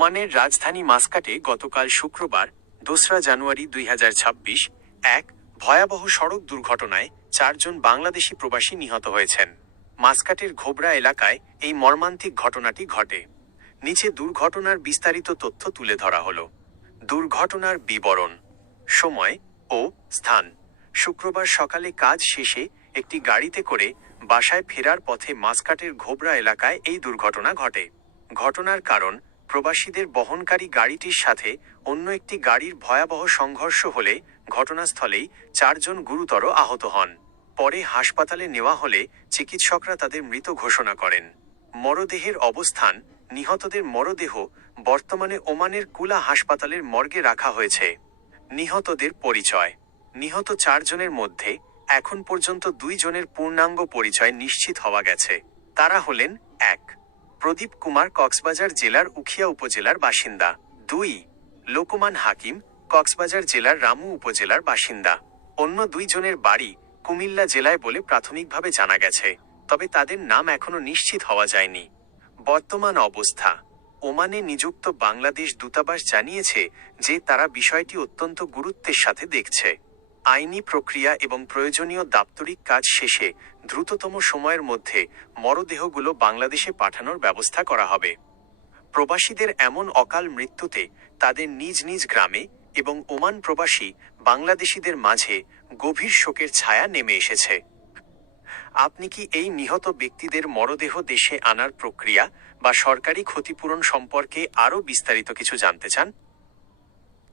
ওমানের রাজধানী মাস্কাটে গতকাল শুক্রবার ২রা জানুয়ারি ২০২৬ এক ভয়াবহ সড়ক দুর্ঘটনায় ৪ জন বাংলাদেশি প্রবাসী নিহত হয়েছেন। মাস্কাটের ঘোবরা এলাকায় এই মর্মান্তিক ঘটনাটি ঘটে। নিচে দুর্ঘটনার বিস্তারিত তথ্য তুলে ধরা হলো। দুর্ঘটনার বিবরণ। সময় ও স্থান: শুক্রবার সকালে কাজ শেষে একটি গাড়িতে করে বাসায় ফেরার পথে মাস্কাটের ঘোবরা এলাকায় এই দুর্ঘটনা ঘটে। ঘটনার কারণ, প্রবাসীদের বহনকারী গাড়িটির সাথে অন্য একটি গাড়ির ভয়াবহ সংঘর্ষ হলে ঘটনাস্থলেই ৪ জন গুরুতর আহত হন। পরে হাসপাতালে নেওয়া হলে চিকিৎসকরা তাদের মৃত ঘোষণা করেন। মরদেহের অবস্থান: নিহতদের মরদেহ বর্তমানে ওমানের কুলা হাসপাতালের মর্গে রাখা হয়েছে। নিহতদের পরিচয়: নিহত ৪ জনের মধ্যে এখন পর্যন্ত ২ জনের পূর্ণাঙ্গ পরিচয় নিশ্চিত হওয়া গেছে। তারা হলেন: ১. প্রদীপ কুমার, কক্সবাজার জেলার উখিয়া উপজেলার বাসিন্দা। ২. লোকমান হাকিম, কক্সবাজার জেলার রামু উপজেলার বাসিন্দা। অন্য ২ জনের বাড়ি কুমিল্লা জেলায় বলে প্রাথমিকভাবে জানা গেছে, তবে তাদের নাম এখনো নিশ্চিত হওয়া যায়নি। বর্তমান অবস্থা: ওমানে নিযুক্ত বাংলাদেশ দূতাবাস জানিয়েছে যে তারা বিষয়টি অত্যন্ত গুরুত্বের সাথে দেখছে। আইনি প্রক্রিয়া এবং প্রয়োজনীয় দাপ্তরিক কাজ শেষে দ্রুততম সময়ের মধ্যে মরদেহগুলো বাংলাদেশে পাঠানোর ব্যবস্থা করা হবে। প্রবাসীদের এমন অকাল মৃত্যুতে তাদের নিজ নিজ গ্রামে এবং ওমান প্রবাসী বাংলাদেশিদের মাঝে গভীর শোকের ছায়া নেমে এসেছে। আপনি কি এই নিহত ব্যক্তিদের মরদেহ দেশে আনার প্রক্রিয়া বা সরকারি ক্ষতিপূরণ সম্পর্কে আরও বিস্তারিত কিছু জানতে চান?